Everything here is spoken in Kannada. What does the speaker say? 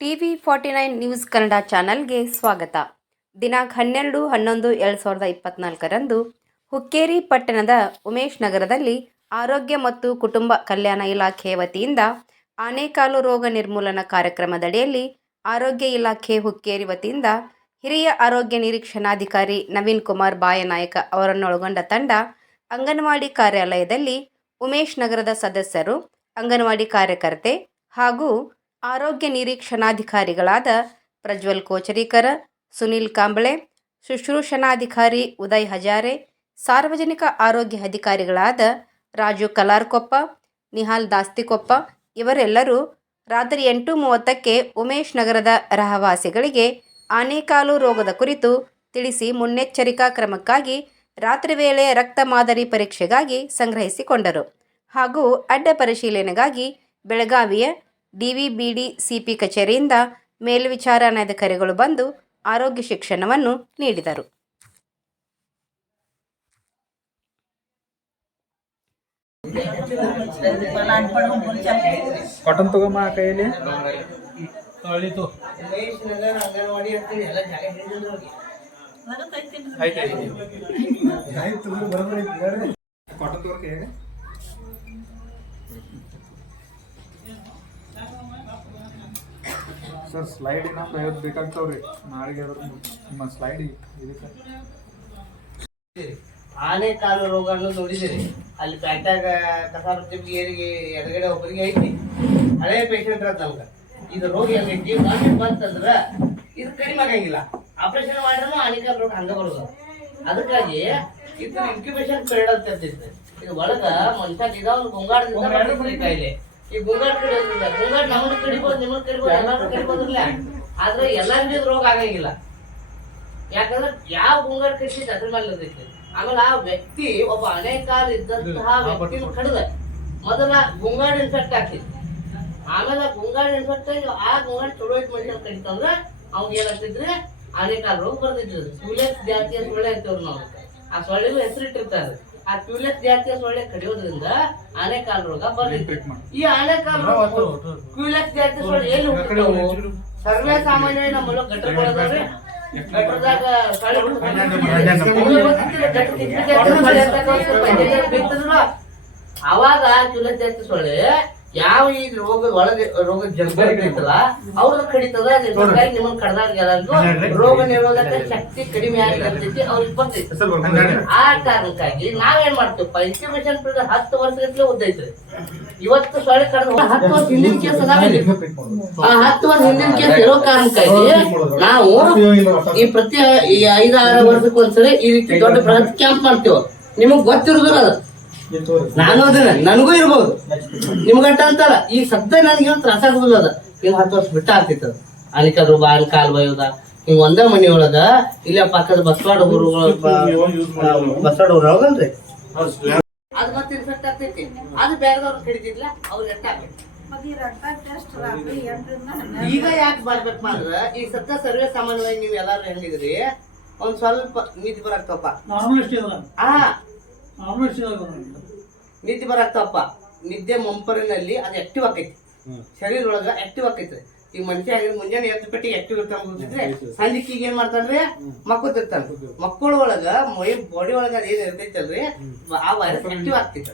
TV forty nine news Kannada ಚಾನಲ್ಗೆ ಸ್ವಾಗತ. ದಿನಾಂಕ ಹನ್ನೆರಡು, ಹನ್ನೊಂದು, ಎರಡು ಸಾವಿರದ ಇಪ್ಪತ್ನಾಲ್ಕರಂದು ಹುಕ್ಕೇರಿ ಪಟ್ಟಣದ ಉಮೇಶ್ ನಗರದಲ್ಲಿ ಆರೋಗ್ಯ ಮತ್ತು ಕುಟುಂಬ ಕಲ್ಯಾಣ ಇಲಾಖೆ ವತಿಯಿಂದ ಆನೆಕಾಲು ರೋಗ ನಿರ್ಮೂಲನಾ ಕಾರ್ಯಕ್ರಮದಡಿಯಲ್ಲಿ ಆರೋಗ್ಯ ಇಲಾಖೆ ಹುಕ್ಕೇರಿ ವತಿಯಿಂದ ಹಿರಿಯ ಆರೋಗ್ಯ ನಿರೀಕ್ಷಣಾಧಿಕಾರಿ ನವೀನ್ ಕುಮಾರ್ ಬಾಯನಾಯಕ ಅವರನ್ನೊಳಗೊಂಡ ತಂಡ ಅಂಗನವಾಡಿ ಕಾರ್ಯಾಲಯದಲ್ಲಿ ಉಮೇಶ್ ನಗರದ ಸದಸ್ಯರು, ಅಂಗನವಾಡಿ ಕಾರ್ಯಕರ್ತೆ ಹಾಗೂ ಆರೋಗ್ಯ ನಿರೀಕ್ಷಣಾಧಿಕಾರಿಗಳಾದ ಪ್ರಜ್ವಲ್ ಕೋಚರಿಕರ, ಸುನಿಲ್ ಕಾಂಬಳೆ, ಶುಶ್ರೂಷಣಾಧಿಕಾರಿ ಉದಯ್ ಹಜಾರೆ, ಸಾರ್ವಜನಿಕ ಆರೋಗ್ಯ ಅಧಿಕಾರಿಗಳಾದ ರಾಜು ಕಲಾರ್ಕೊಪ್ಪ, ನಿಹಾಲ್ ದಾಸ್ತಿಕೊಪ್ಪ ಇವರೆಲ್ಲರೂ ರಾತ್ರಿ ಎಂಟು ಮೂವತ್ತಕ್ಕೆ ಉಮೇಶ್ ನಗರದ ರಹವಾಸಿಗಳಿಗೆ ಆನೆಕಾಲು ರೋಗದ ಕುರಿತು ತಿಳಿಸಿ ಮುನ್ನೆಚ್ಚರಿಕಾ ಕ್ರಮಕ್ಕಾಗಿ ರಾತ್ರಿ ವೇಳೆ ರಕ್ತ ಮಾದರಿ ಪರೀಕ್ಷೆಗಾಗಿ ಸಂಗ್ರಹಿಸಿಕೊಂಡರು ಹಾಗೂ ಅಡ್ಡ ಪರಿಶೀಲನೆಗಾಗಿ ಬೆಳಗಾವಿಯ ಡಿವಿಬಿಡಿ ಸಿಪಿ ಕಚೇರಿಯಿಂದ ಮೇಲ್ವಿಚಾರಣಾಧಿಕಾರಿಗಳು ಬಂದು ಆರೋಗ್ಯ ಶಿಕ್ಷಣವನ್ನು ನೀಡಿದರು. ಕಾಟನ್ ತಗೊಂಬ ಕೈಯಲ್ಲಿ. ಕೈಯಾಗ? ಸರ್ ಸ್ಲೈಡ್ ಇನ್ನೊಂದು ಐವತ್ತು ಬೇಕಾಗ್ತಾವ್ರಿ? ನಾಳೆಗೆ ಅದ್ರ ನಿಮ್ಮ ಸ್ಲೈಡ್ ಆನೆ ಕಾಲು ರೋಗ ಅನ್ನೋದು ನೋಡಿದಿರಿ ಅಲ್ಲಿ ಪ್ಯಾಟ್ಯಾಗ ಕಸ ಬರ್ತೀವಿ ಏರಿಗೆ ಎಡಗಡೆ ಒಬ್ಬರಿಗೆ ಐತಿ. ಹಳೆ ಪೇಷಂಟ್ ಅಂತ ನಮ್ಗೆ. ಇದು ರೋಗ ಅಲ್ಲಿ ಮಾಡಿ ಬಂತಂದ್ರ ಇದು ಕಡಿಮೆ ಆಗಂಗಿಲ್ಲ. ಆಪರೇಷನ್ ಮಾಡಿದ್ರು ಆನೆಕಾಲ್ ರೋಗ ಹಂಗ ಬರೋದು. ಅದಕ್ಕಾಗಿ ಇದು ಇನ್ಕ್ಯುಬೇಷನ್ ಪೀರಿಯಡ್ ಅಂತ ಇರ್ತೈತೆ. ಇದು ಒಳಗ ಮನುಷ್ಯ ಒಂದು ಗುಂಗಾಡದಿಂದ ಕಾಯಿಲೆ. ಈ ಗುಂಗಾಡ ಕಡಿಯೋದ್ರಿಂದ ಗುಂಗಾಡ ನಮ್ಮನ್ನ ಕಡಿಬೋದು ನಿಮ್ಮನ್ನ ಕಡಿಬೋದು ಎಲ್ಲಾರು ಕಡಿಬೋದಿಲ್ಲ ಆದ್ರೆ ಎಲ್ಲರಿಗೂ ರೋಗ ಆಗಂಗಿಲ್ಲ. ಯಾಕಂದ್ರೆ ಯಾವ ಗುಂಗಾಡ್ ಕಡಿಸಿದ್ ಅದ್ರ ಮೇಲೆ ಆಮೇಲೆ ಆ ವ್ಯಕ್ತಿ ಒಬ್ಬ ಅನೇಕಾಲ ಇದ್ದಂತಹ ವ್ಯಕ್ತಿನ ಕಡ್ದ. ಮೊದಲ ಗುಂಗಾಡ್ ಇನ್ಫೆಕ್ಟ್ ಆಗ್ತಿತ್ತು ಆಮೇಲೆ ಗುಂಗಾಡ್ ಇನ್ಫೆಕ್ಟ್ ಆಗಿ ಆ ಗುಂಗಾಡ್ ಚಲೋ ಐತ್ ಮನುಷ್ಯನ ಕಡಿತಂದ್ರೆ ಅವ್ನ್ ಏನಾಗ್ತಿದ್ರೆ? ಅನೇಕಾಲ ರೋಗ ಬರ್ತಿದ್ರು ಸುಳ್ಳೆ ಜಾತಿಯ ಸೊಳ್ಳೆ ಇರ್ತವ್ರು ನಾವು ಆ ಸೊಳ್ಳೆಗೂ ಹೆಸರಿಟ್ಟಿರ್ತಾರೆ. ಆ ಟ್ಯೂಲೆಕ್ಸ್ ಜಾತಿಯ ಸೊಳ್ಳೆ ಕಡಿಯೋದ್ರಿಂದ ಆನೆಕಾಲ್ ರೋಗ ಬರುತ್ತೆ ಈ ಆನೆಕಾಲ್ ರೋಗ ಕ್ಯೂಲೆಕ್ಸ್ ಜಾತಿಯ ಸೊಳ್ಳೆ ಎಲ್ಲಿ ಹುಟ್ಟುತ್ತಾವು ಸರ್ವೇ ಸಾಮಾನ್ಯವಾಗಿ ನಮ್ಮ ಹೊಲ ಗಟ್ಟರಗೊಳದವ್ರಿ ಗಟ್ಟರದಾಗ ಸೊಳ್ಳೆ ಹುಟ್ಟುತ್ತಾವು. ಅವಾಗ ಕ್ಯೂಲೆಕ್ಸ್ ಜಾತಿ ಸೊಳ್ಳೆ ಯಾವ ಈ ರೋಗ ಒಳಗೆ ರೋಗ ಜಗ್ಗಲ್ಲ ಅವ್ರನ್ನ ಕಡಿತದ ನಿಮ್ಮನ್ನ ನಿಮ್ಮನ್ನ ಕಡ್ದಾಗ ರೋಗ ನಿರೋಧಕ ಶಕ್ತಿ ಕಡಿಮೆ ಆಗಿರ್ತೈತಿ ಅವ್ರಿಗೆ ಬರ್ತೈತಿ ಆ ಕಾರಣಕ್ಕಾಗಿ ನಾವೇನ್ ಮಾಡ್ತೀವಪ್ಪ ಇನ್ಕ್ಯುಬೇಷನ್ ಪೀರಿಯಡ್ ಹತ್ತು ವರ್ಷಗಟ್ಲೆ ಉದ್ದೈತ್ರಿ. ಇವತ್ತು ಸೊಳ್ಳೆ ಕಡ್ದು ಹತ್ತು ವರ್ಷ ಹಿಂದಿನ ಕೇಸ್ ಆ ಹತ್ತು ವರ್ಷ ಹಿಂದಿನ ಕೇಸ್ ಇರೋ ಕಾರಣಕ್ಕಾಗಿ ನಾವು ಈ ಪ್ರತಿ ಈ ಐದಾರು ವರ್ಷಕ್ಕೊಂದ್ಸರಿ ಈ ರೀತಿ ದೊಡ್ಡ ಬೃಹತ್ ಕ್ಯಾಂಪ್ ಮಾಡ್ತೇವೆ. ನಿಮಗ್ ಗೊತ್ತಿರೋದ್ರ ಅದು. ನಾನು ಅದನ್ನ ನನಗೂ ಇರ್ಬೋದು. ನಿಮ್ಗಂಟ ಅಂತಲ್ಲ ಈ ಸದ್ಯ ನನಗೆ ತ್ರಾಸ ಆಗುದಿಲ್ಲ ಅದ. ಹಿಂಗ ಹತ್ತು ವರ್ಷ ಬಿಟ್ಟ ಆಗ್ತಿತ್ತು ಅದು. ಬಾಲ್ ಕಾಲ್ ಬಯೋದ? ಹಿಂಗ ಒಂದೇ ಮನಿ ಒಳಗ ಇಲ್ಲ ಪಕ್ಕದ ಬಸವಾಡ ಊರು ಬಸವಾಡ ಊರ ಹೋಗಲ್ರಿ. ಅದ್ ಮತ್ತೆ ಇನ್ಫೆಕ್ಟ್ ಆಗ್ತೈತಿ. ಅದು ಬೇರೆದವ್ರು ಕಡಿತಿದ್ಲ ಅವ್ರು ಎಟ್ಟ ಈಗ ಯಾಕೆ ಬರ್ಬೇಕು ಅಂದ್ರ ಈ ಸದ್ಯ ಸರ್ವೇ ಸಾಮಾನ್ಯವಾಗಿ ನೀವು ಎಲ್ಲಾರು ಹೆಂಗಿದ್ರಿ ಒಂದ್ ಸ್ವಲ್ಪ ನಿಧಿ ಬರಕ್ತಪ್ಪ ಆ ನಿದ್ದೆ ಬರಾಕ್ತಪ್ಪ ನಿದ್ದೆ ಮಂಪರಿನಲ್ಲಿ ಅದು ಆಕ್ಟಿವ್ ಆಕೈತಿ. ಶರೀರ ಒಳಗ ಆಕ್ಟಿವ್ ಆಕೈತಿ ಈಗ ಮನುಷ್ಯ ಮುಂಜಾನೆ ಎದ್ದು ಪೆಟ್ಟಿ ಆಕ್ಟಿವ್ ಇರ್ತಾನ ಸಂಜೆಕ್ ಈಗ ಏನ್ ಮಾಡ್ತಾನ್ರಿ? ಮಕ್ಕೋತಿರ್ತಾನ. ಮಕ್ಕಳ ಒಳಗ ಮೈ ಬಾಡಿ ಒಳಗ ಅದೇನ್ ಏನ್ ಇರ್ತೈತಲ್ರಿ? ಆ ವೈರಸ್ ಆಕ್ಟಿವ್ ಆಗ್ತೈತಿ.